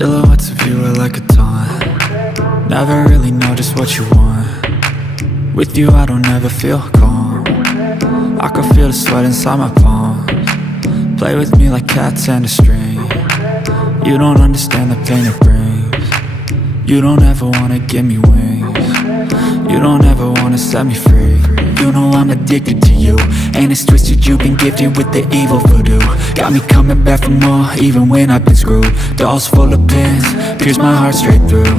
Silhouettes of you are like a taunt. Never really know just what you want. With you I don't ever feel calm. I can feel the sweat inside my palms. Play with me like cats and a string. You don't understand the pain it brings. You don't ever wanna give me wings. You don't ever wanna set me free. You know I'm addicted to you, and it's twisted, you've been gifted with the evil voodoo. Got me coming back for more, even when I've been screwed. Dolls full of pins, pierce my heart straight through.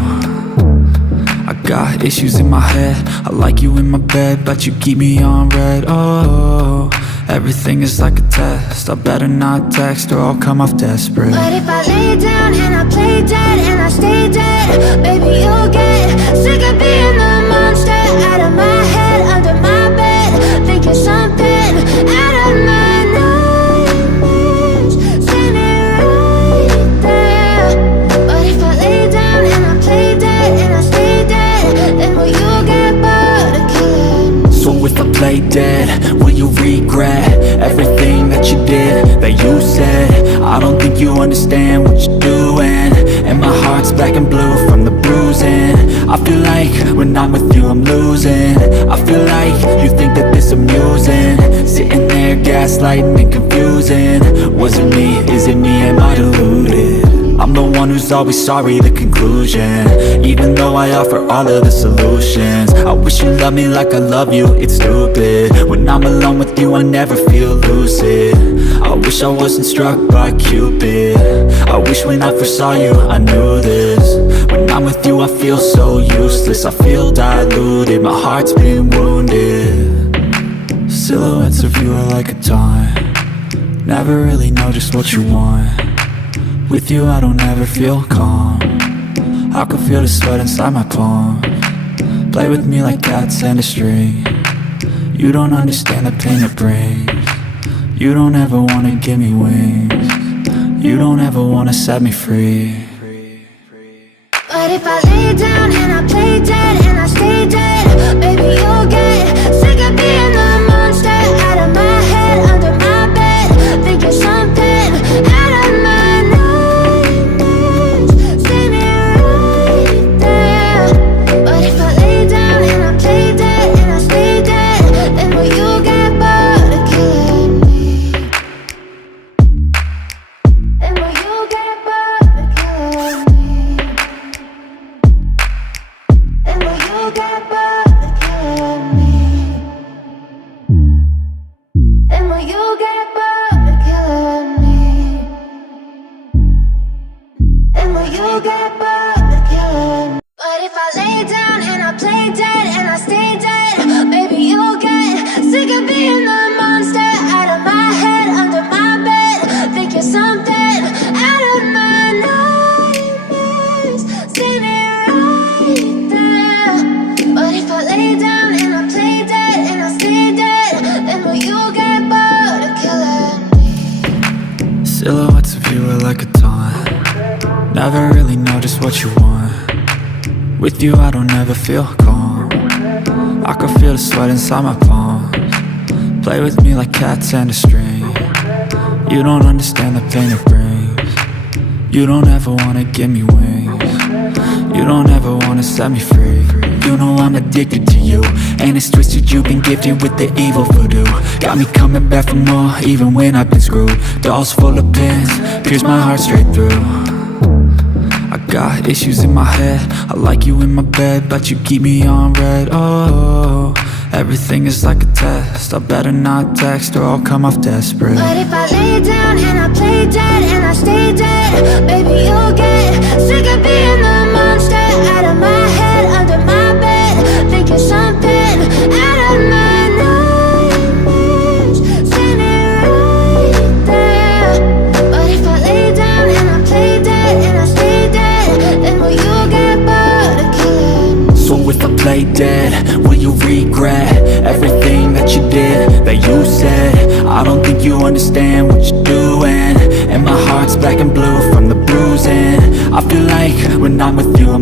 I got issues in my head, I like you in my bed, but you keep me on red. Oh, everything is like a test, I better not text or I'll come off desperate. But if I lay down and I play dead and I stay dead, baby you'll get sick of being the monster out of my head, under my bed, thinking something out of my nightmares, standing right there. But if I lay down and I play dead and I stay dead, then will you get bored of killing me? So if I play dead, will you regret everything that you did, that you said? I don't think you understand what you're doing, and my heart's black and blue from the bruising. I feel like when I'm with you I'm losing. I feel like you think that this amusing, sitting there gaslighting and confusing. Was it me? Is it me? Am I deluded? I'm the one who's always sorry, the conclusion, even though I offer all of the solutions. I wish you loved me like I love you, it's stupid. When I'm alone with you I never feel lucid. I wish I wasn't struck by Cupid. I wish when I first saw you I knew this. When I'm with you I feel so useless, I feel diluted, my heart's been wounded. Silhouettes of you are like a taunt. Never really know just what you want. With you I don't ever feel calm. I can feel the sweat inside my palms. Play with me like cats and a string. You don't understand the pain it brings. You don't ever wanna give me wings. You don't ever wanna set me free. But if I lay down and I play dead and I stay dead, baby you'll get sick of being the monster out of my head, under my bed, thinking something out of my nightmares, standing right there. But if I lay down and I play dead and I stay dead, then will you get bored of killing me? Then will you get bored of killing me? Then will you get bored of killing me? Then will you get bored of killing me? Then will you get bored of killing me? But if I lay down and I play dead and I stay dead, baby you'll get sick of being the monster out of my head, under my bed, thinking something out of my nightmares, standing right there. But if I lay down and I play dead and I stay dead, then will you get bored of killing me? Silhouettes of you are like a taunt. Never really know just what you want. With you I don't ever feel calm. I can feel the sweat inside my palms. Play with me like cats and a string. You don't understand the pain it brings. You don't ever wanna give me wings. You don't ever wanna set me free. You know I'm addicted to you, and it's twisted, you've been gifted with the evil voodoo. Got me coming back for more, even when I've been screwed. Dolls full of pins, pierce my heart straight through. I got issues in my head, I like you in my bed, but you keep me on red. Oh, everything is like a test, I better not text or I'll come off desperate. But if I lay down and I play dead and I stay dead, baby you'll get sick of being the monster out of my head, under my bed, thinking something out of my nightmares, standing right there. But if I lay down and I play dead and I stay dead, then will you get bored of killing me? So if I play dead, will you regret everything that you did, that you said? I don't think you understand what you're doing, and my heart's black and blue from the bruising. I feel like when I'm with you I'm